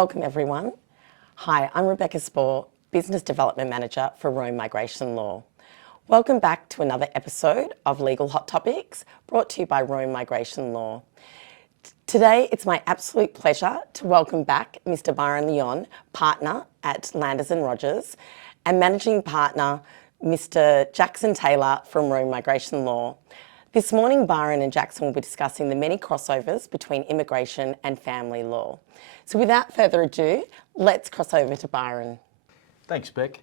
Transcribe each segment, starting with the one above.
Welcome everyone. Hi, I'm Rebecca Spohr, Business Development Manager for Rome Migration Law. Welcome back to another episode of Legal Hot Topics brought to you by Rome Migration Law. Today, it's my absolute pleasure to welcome back Mr. Byron Leong, Partner at Landers & Rogers, and Managing Partner Mr. Jackson Taylor from Rome Migration Law. This morning, Byron and Jackson will be discussing the many crossovers between immigration and family law. So without further ado, let's cross over to Byron. Thanks, Beck.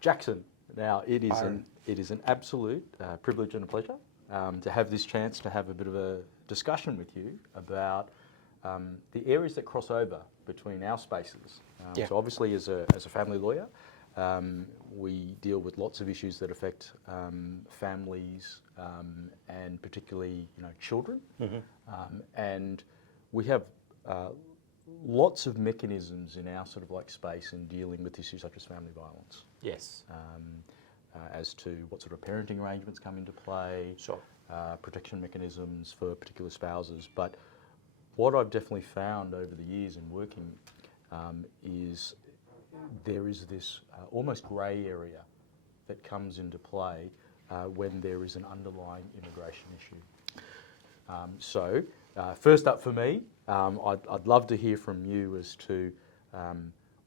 Jackson, now it is an absolute privilege and a pleasure to have this chance to have a bit of a discussion with you about the areas that cross over between our spaces. So obviously as a family lawyer, we deal with lots of issues that affect families and particularly children. And we have lots of mechanisms in our sort of like space in dealing with issues such as family violence. Yes. As to what sort of parenting arrangements come into play, Sure. Protection mechanisms for particular spouses. But what I've definitely found over the years in working is there is this almost grey area that comes into play when there is an underlying immigration issue. So first up for me, I'd love to hear from you as to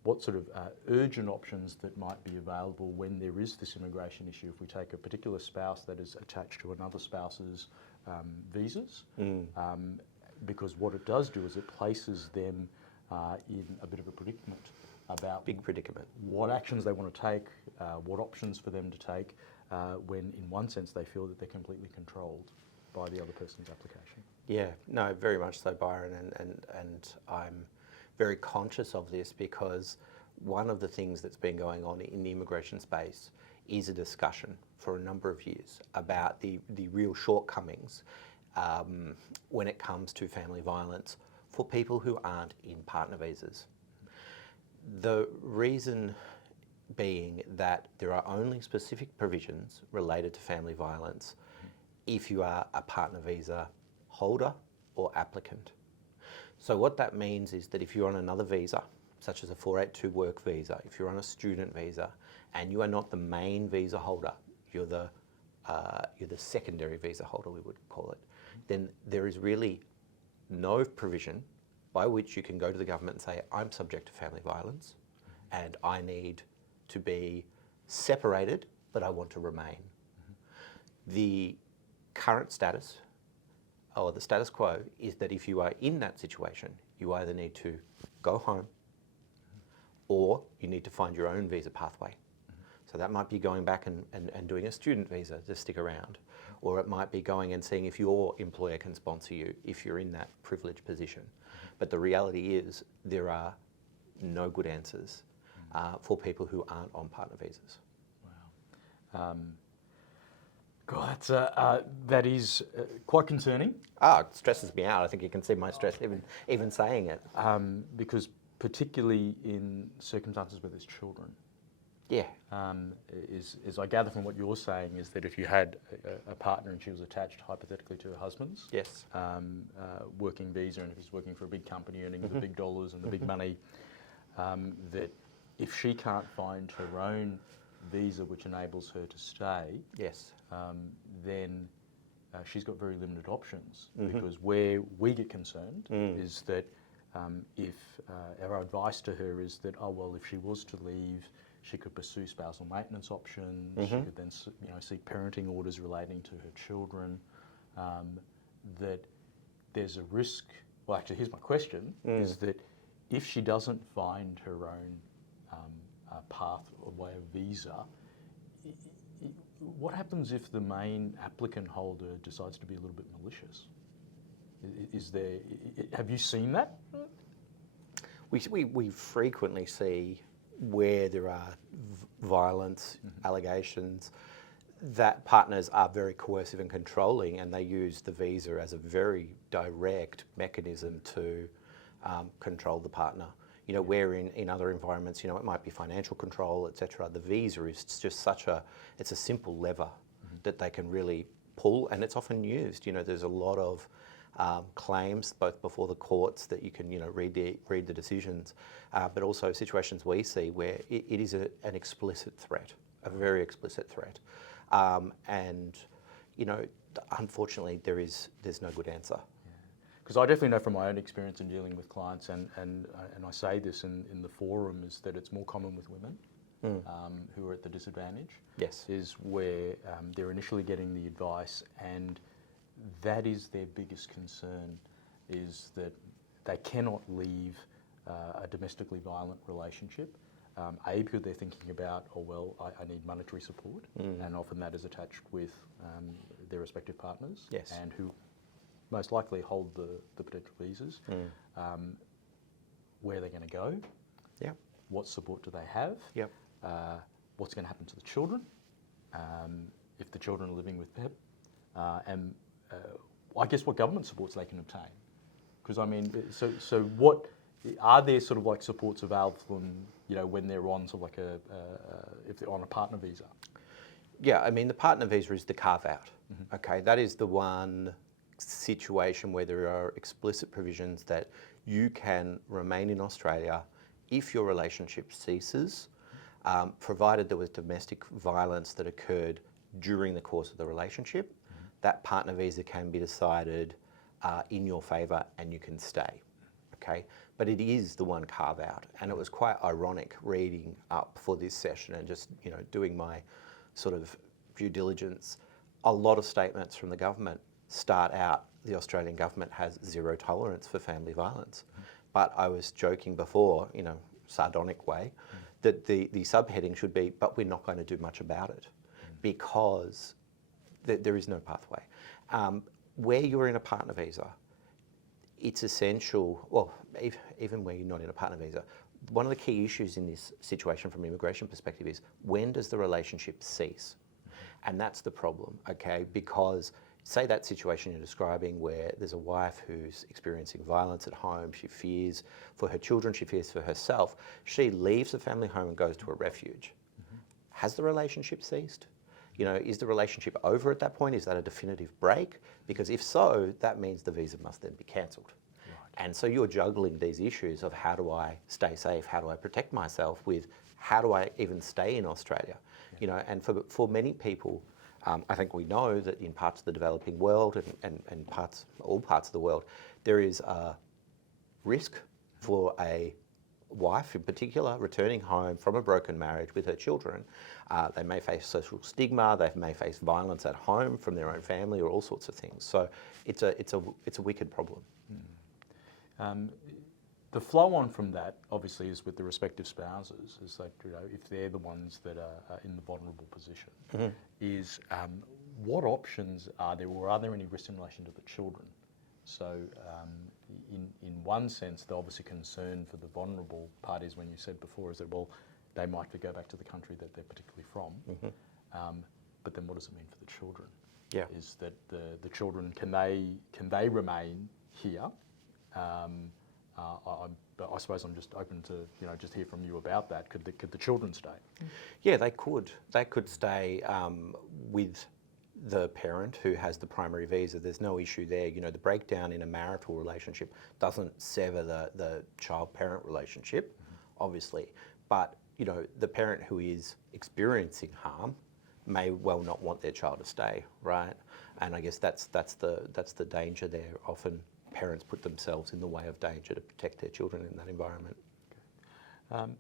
what sort of urgent options that might be available when there is this immigration issue. If we take a particular spouse that is attached to another spouse's visas, because what it does do is it places them in a bit of a predicament about Big predicament. what actions they want to take, what options for them to take, when in one sense they feel that they're completely controlled by the other person's application. Yeah, no, very much so, Byron, and I'm very conscious of this because one of the things that's been going on in the immigration space is a discussion for a number of years about the real shortcomings when it comes to family violence for people who aren't in partner visas. The reason being that there are only specific provisions related to family violence if you are a partner visa holder or applicant. So what that means is that if you're on another visa, such as a 482 work visa, if you're on a student visa, and you are not the main visa holder, you're the secondary visa holder, we would call it, then there is really no provision by which you can go to the government and say, I'm subject to family violence and I need to be separated, but I want to remain. The current status, or the status quo, is that if you are in that situation, you either need to go home or you need to find your own visa pathway. So that might be going back and doing a student visa to stick around, or it might be going and seeing if your employer can sponsor you if you're in that privileged position. But the reality is there are no good answers for people who aren't on partner visas. Wow. God, that is quite concerning. It stresses me out. I think you can see my stress even saying it. Because particularly in circumstances where there's children. Yeah. Is I gather from what you're saying is that if you had a partner and she was attached hypothetically to her husband's Yes. Working visa, and if he's working for a big company earning the big dollars and the big money, that if she can't find her own visa which enables her to stay, Yes. then she's got very limited options. Because where we get concerned is that if our advice to her is that, oh well, if she was to leave, she could pursue spousal maintenance options. She could then seek parenting orders relating to her children. That there's a risk. Well, actually, here's my question: is that if she doesn't find her own path or way of visa, what happens if the main applicant holder decides to be a little bit malicious? Have you seen that? We frequently see where there are violence allegations that partners are very coercive and controlling, and they use the visa as a very direct mechanism to control the partner. Where in other environments, it might be financial control, etc. The visa is just it's a simple lever that they can really pull, and it's often used. There's a lot of claims, both before the courts that you can read the decisions, but also situations we see where it is an explicit threat, a very explicit threat, and unfortunately there's no good answer. Because I definitely know from my own experience in dealing with clients, and I say this in the forum, is that it's more common with women who are at the disadvantage. Yes. Is where they're initially getting the advice, and that is their biggest concern, is that they cannot leave a domestically violent relationship. Because they're thinking about, I need monetary support, and often that is attached with their respective partners, yes, and who most likely hold the potential visas. Where they're going to go, yep, what support do they have, yep, what's going to happen to the children, if the children are living with PEP, and I guess what government supports they can obtain. Because I mean, so what are there sort of like supports available for them, when they're on sort of like if they're on a partner visa? Yeah, I mean the partner visa is the carve out. Okay, that is the one situation where there are explicit provisions that you can remain in Australia if your relationship ceases, provided there was domestic violence that occurred during the course of the relationship. That partner visa can be decided in your favour and you can stay. Okay, but it is the one carve out, and it was quite ironic reading up for this session and just doing my sort of due diligence. A lot of statements from the government start out, the Australian government has zero tolerance for family violence. But I was joking before, sardonic way, that the subheading should be, but we're not going to do much about it, because there is no pathway. Where you're in a partner visa, it's essential, even where you're not in a partner visa, one of the key issues in this situation from an immigration perspective is, when does the relationship cease? And that's the problem, okay? Because say that situation you're describing where there's a wife who's experiencing violence at home, she fears for her children, she fears for herself, she leaves the family home and goes to a refuge. Has the relationship ceased? Is the relationship over at that point? Is that a definitive break? Because if so, that means the visa must then be cancelled. Right. And so you're juggling these issues of, how do I stay safe? How do I protect myself? With, how do I even stay in Australia? Yeah. And for many people, I think we know that in parts of the developing world and all parts of the world, there is a risk for a wife in particular returning home from a broken marriage with her children. They may face social stigma, they may face violence at home from their own family, or all sorts of things. So it's a wicked problem. The flow on from that, obviously, is with the respective spouses, is that, if they're the ones that are in the vulnerable position, is what options are there, or are there any risks in relation to the children? So in one sense, they're obviously concerned for the vulnerable parties, when you said before, is that, they might go back to the country that they're particularly from, but then what does it mean for the children? Yeah. Is that the children, can they remain here? I suppose I'm just open to just hear from you about that. Could the children stay? Yeah, they could. They could stay with the parent who has the primary visa. There's no issue there. The breakdown in a marital relationship doesn't sever the child-parent relationship, obviously, but the parent who is experiencing harm may well not want their child to stay, right? And I guess that's the danger there. Often parents put themselves in the way of danger to protect their children in that environment. Okay.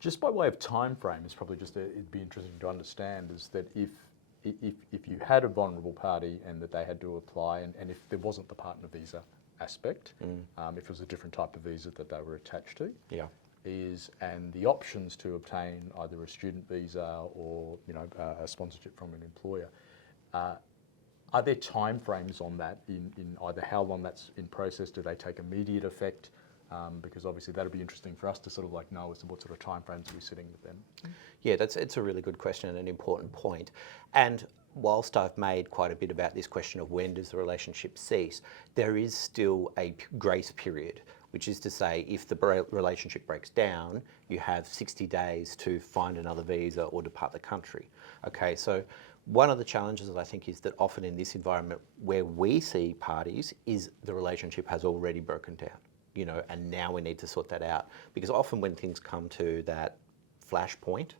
Just by way of time frame, it's probably just it'd be interesting to understand, is that if you had a vulnerable party and that they had to apply, and if there wasn't the partner visa aspect, if it was a different type of visa that they were attached to, and the options to obtain either a student visa or a sponsorship from an employer, are there time frames on that in either how long that's in process? Do they take immediate effect? Because obviously that'll be interesting for us to sort of know as to what sort of time frames are we sitting with them. Yeah, it's a really good question and an important point. And whilst I've made quite a bit about this question of when does the relationship cease, there is still a grace period, which is to say if the relationship breaks down, you have 60 days to find another visa or depart the country. Okay, so one of the challenges I think is that often in this environment where we see parties is the relationship has already broken down, you know, and now we need to sort that out. Because often when things come to that flashpoint,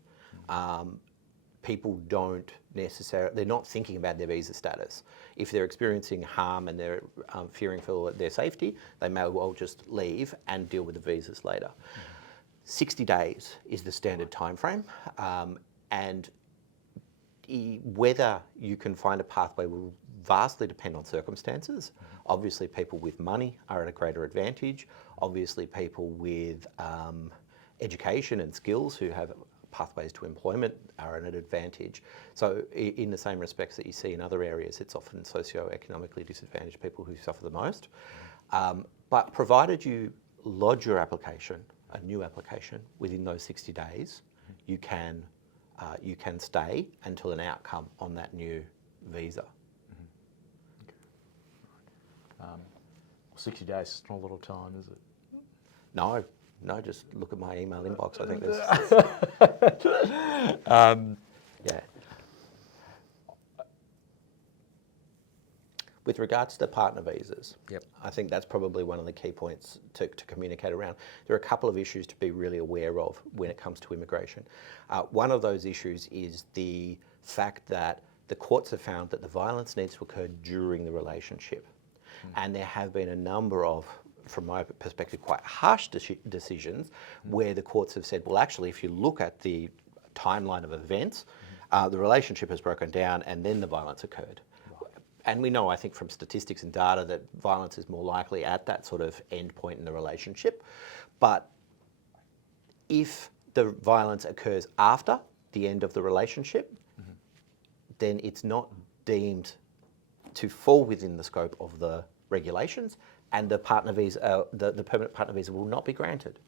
people don't necessarily, they're not thinking about their visa status. If they're experiencing harm and they're fearing for their safety, they may well just leave and deal with the visas later. 60 days is the standard time frame, and whether you can find a pathway will vastly depend on circumstances. Obviously, people with money are at a greater advantage. Obviously, people with education and skills who have pathways to employment are at an advantage. So in the same respects that you see in other areas, it's often socio-economically disadvantaged people who suffer the most. But provided you lodge your application, a new application, within those 60 days, you can stay until an outcome on that new visa. 60 days is not a lot of time, is it? No, just look at my email inbox. I think there's... yeah. With regards to partner visas, I think that's probably one of the key points to communicate around. There are a couple of issues to be really aware of when it comes to immigration. One of those issues is the fact that the courts have found that the violence needs to occur during the relationship. And there have been a number of, from my perspective, quite harsh decisions where the courts have said, well, actually, if you look at the timeline of events, the relationship has broken down and then the violence occurred. And we know, I think, from statistics and data that violence is more likely at that sort of end point in the relationship. But if the violence occurs after the end of the relationship, then it's not deemed to fall within the scope of the regulations, and the partner visa, the permanent partner visa will not be granted.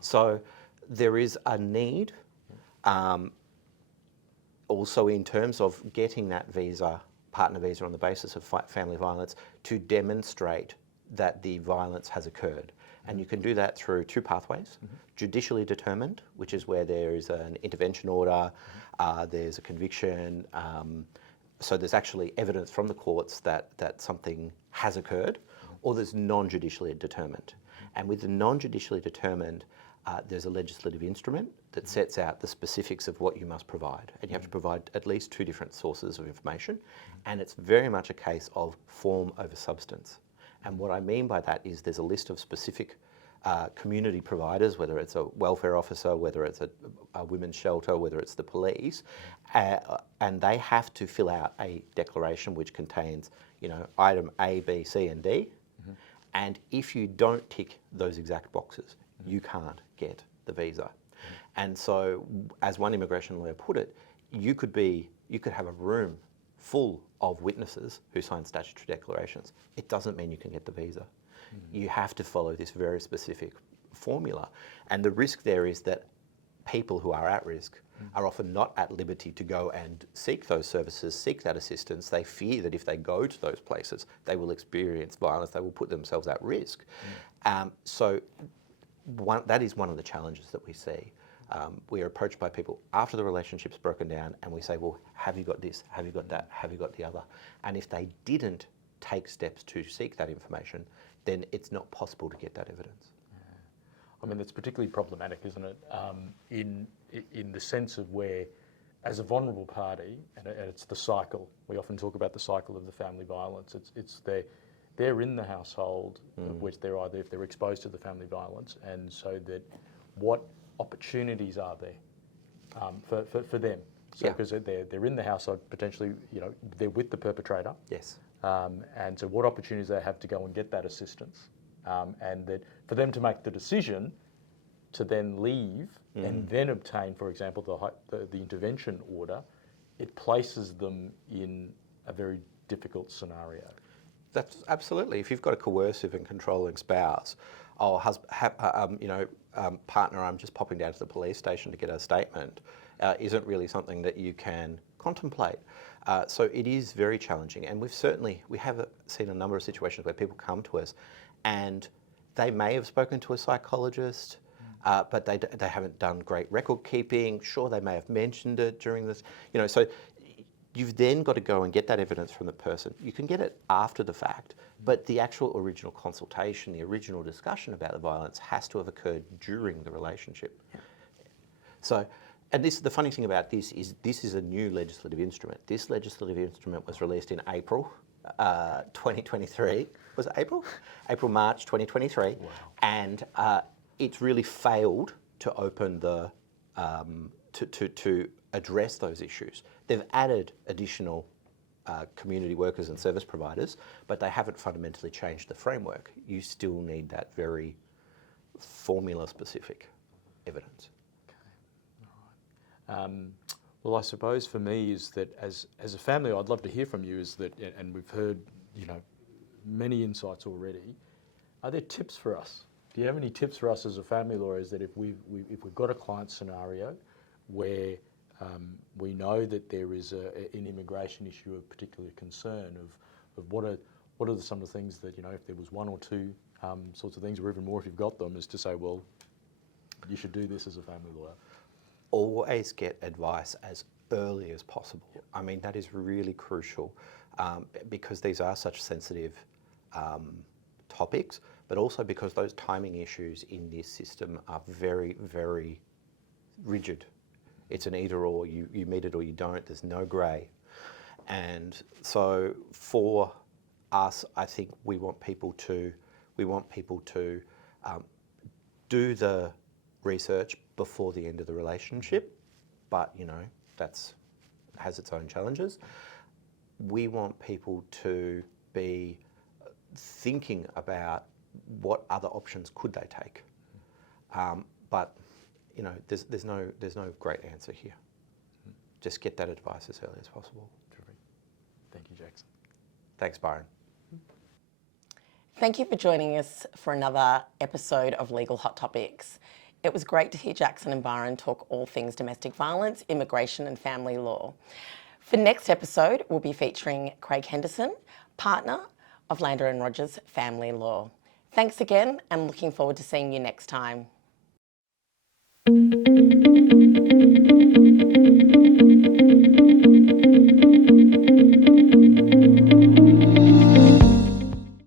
So there is a need, also in terms of getting that visa, partner visa on the basis of family violence, to demonstrate that the violence has occurred. And you can do that through two pathways: judicially determined, which is where there is an intervention order, there's a conviction, so there's actually evidence from the courts that something has occurred, or there's non-judicially determined. And with the non-judicially determined, there's a legislative instrument that sets out the specifics of what you must provide. And you have to provide at least two different sources of information. And it's very much a case of form over substance. And what I mean by that is there's a list of specific community providers, whether it's a welfare officer, whether it's a women's shelter, whether it's the police, and they have to fill out a declaration which contains, you know, item A, B, C, and D. And if you don't tick those exact boxes, you can't get the visa. And so, as one immigration lawyer put it, you could have a room full of witnesses who sign statutory declarations. It doesn't mean you can get the visa. You have to follow this very specific formula. And the risk there is that people who are at risk are often not at liberty to go and seek those services, seek that assistance. They fear that if they go to those places, they will experience violence, they will put themselves at risk. So that is one of the challenges that we see. We are approached by people after the relationship's broken down, and we say, well, have you got this? Have you got that? Have you got the other? And if they didn't take steps to seek that information, then it's not possible to get that evidence. I mean, it's particularly problematic, isn't it? In the sense of where, as a vulnerable party, and it's the cycle. We often talk about the cycle of the family violence. It's they're in the household, which they're either, if they're exposed to the family violence, and so that what opportunities are there for them? So because they're in the household, potentially, you know, they're with the perpetrator. Yes. And so what opportunities they have to go and get that assistance, and that for them to make the decision to then leave and then obtain, for example, the intervention order, it places them in a very difficult scenario. That's absolutely. If you've got a coercive and controlling spouse, partner, I'm just popping down to the police station to get a statement, isn't really something that you can contemplate. So it is very challenging, and we have seen a number of situations where people come to us and they may have spoken to a psychologist, but they haven't done great record keeping. Sure, they may have mentioned it during this, so you've then got to go and get that evidence from the person. You can get it after the fact, but the actual original consultation, the original discussion about the violence has to have occurred during the relationship. Yeah. So, and the funny thing about this is a new legislative instrument. This legislative instrument was released in April 2023. Was it April? March 2023. Wow. And it's really failed to open the, to address those issues. They've added additional community workers and service providers, but they haven't fundamentally changed the framework. You still need that very formula-specific evidence. Okay. All right. Well, I suppose for me is that as a family, I'd love to hear from you. Is that, and we've heard, many insights already. Are there tips for us? Do you have any tips for us as a family lawyers that if we've got a client scenario where we know that there is an immigration issue of particular concern of what are some of the things that, if there was one or two sorts of things, or even more if you've got them, is to say, well, you should do this as a family lawyer. Always get advice as early as possible. Yep. I mean, that is really crucial because these are such sensitive topics, but also because those timing issues in this system are very, very rigid. It's an either or, you meet it or you don't, there's no grey. And so for us, I think we want people to do the research before the end of the relationship, but that's has its own challenges. We want people to be thinking about what other options could they take, but there's no great answer here. Just get that advice as early as possible. Terrific. Thank you, Jackson. Thanks, Byron. Thank you for joining us for another episode of Legal Hot Topics. It was great to hear Jackson and Byron talk all things domestic violence, immigration and family law. For next episode, we'll be featuring Craig Henderson, partner of Lander & Rogers Family Law. Thanks again and looking forward to seeing you next time.